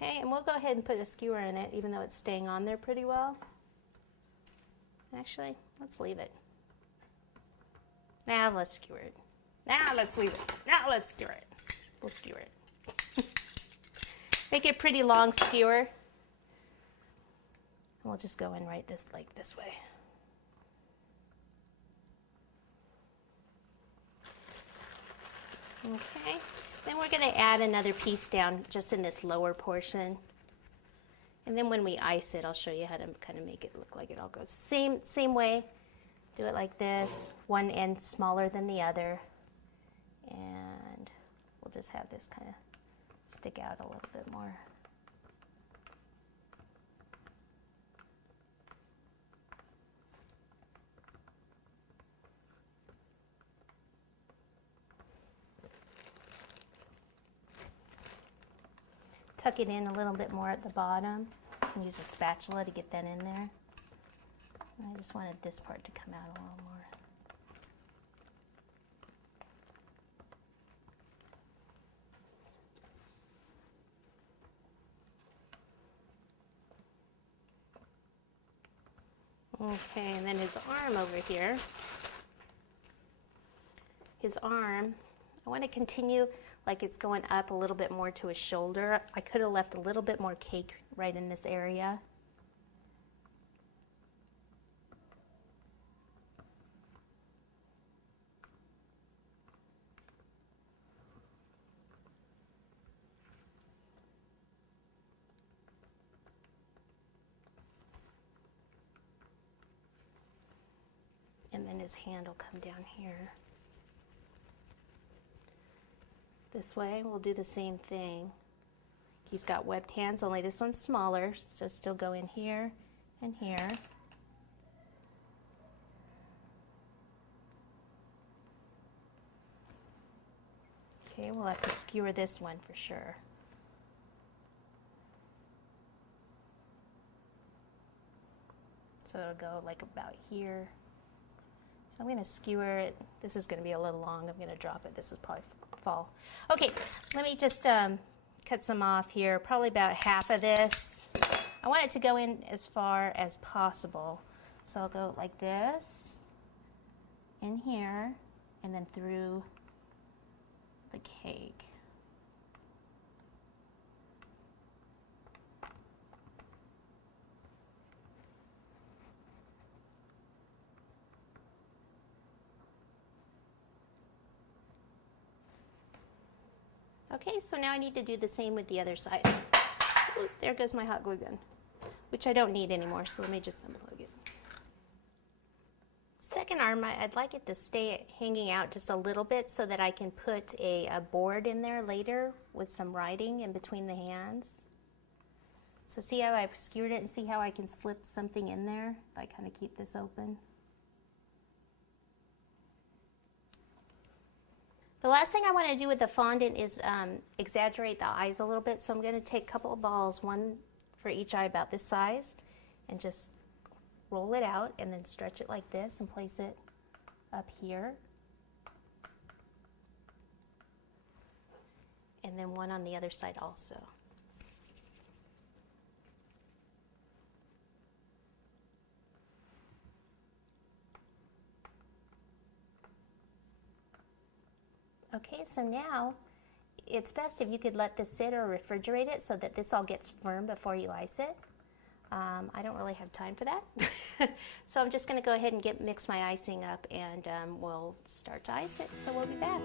Okay, and we'll go ahead and put a skewer in it, even though it's staying on there pretty well. Actually, let's leave it. Now let's skewer it. Now let's leave it. Now let's skewer it. We'll skewer it. Make it a pretty long skewer. And we'll just go in right this way. Okay, then we're going to add another piece down just in this lower portion. And then when we ice it, I'll show you how to kind of make it look like it all goes. Same way, do it like this, one end smaller than the other. And we'll just have this kind of stick out a little bit more. Tuck it in a little bit more at the bottom and use a spatula to get that in there. And I just wanted this part to come out a little more. Okay, and then his arm over here. His arm, I want to continue like it's going up a little bit more to his shoulder. I could have left a little bit more cake right in this area. And then his hand will come down here. This way, we'll do the same thing. He's got webbed hands, only this one's smaller, so still go in here and here. Okay, we'll have to skewer this one for sure. So it'll go like about here. So I'm going to skewer it. This is going to be a little long. I'm going to drop it. This is probably fall. Okay, let me just cut some off here. Probably about half of this. I want it to go in as far as possible. So I'll go like this, in here, and then through the cake. Okay, so now I need to do the same with the other side. Ooh, there goes my hot glue gun, which I don't need anymore, so let me just unplug it. Second arm, I'd like it to stay hanging out just a little bit so that I can put a board in there later with some writing in between the hands. So see how I've skewered it, and see how I can slip something in there if I kind of keep this open. The last thing I want to do with the fondant is exaggerate the eyes a little bit. So I'm going to take a couple of balls, one for each eye about this size, and just roll it out and then stretch it like this and place it up here. And then one on the other side also. Okay, so now it's best if you could let this sit or refrigerate it so that this all gets firm before you ice it. I don't really have time for that. So I'm just going to go ahead and mix my icing up, and we'll start to ice it. So we'll be back.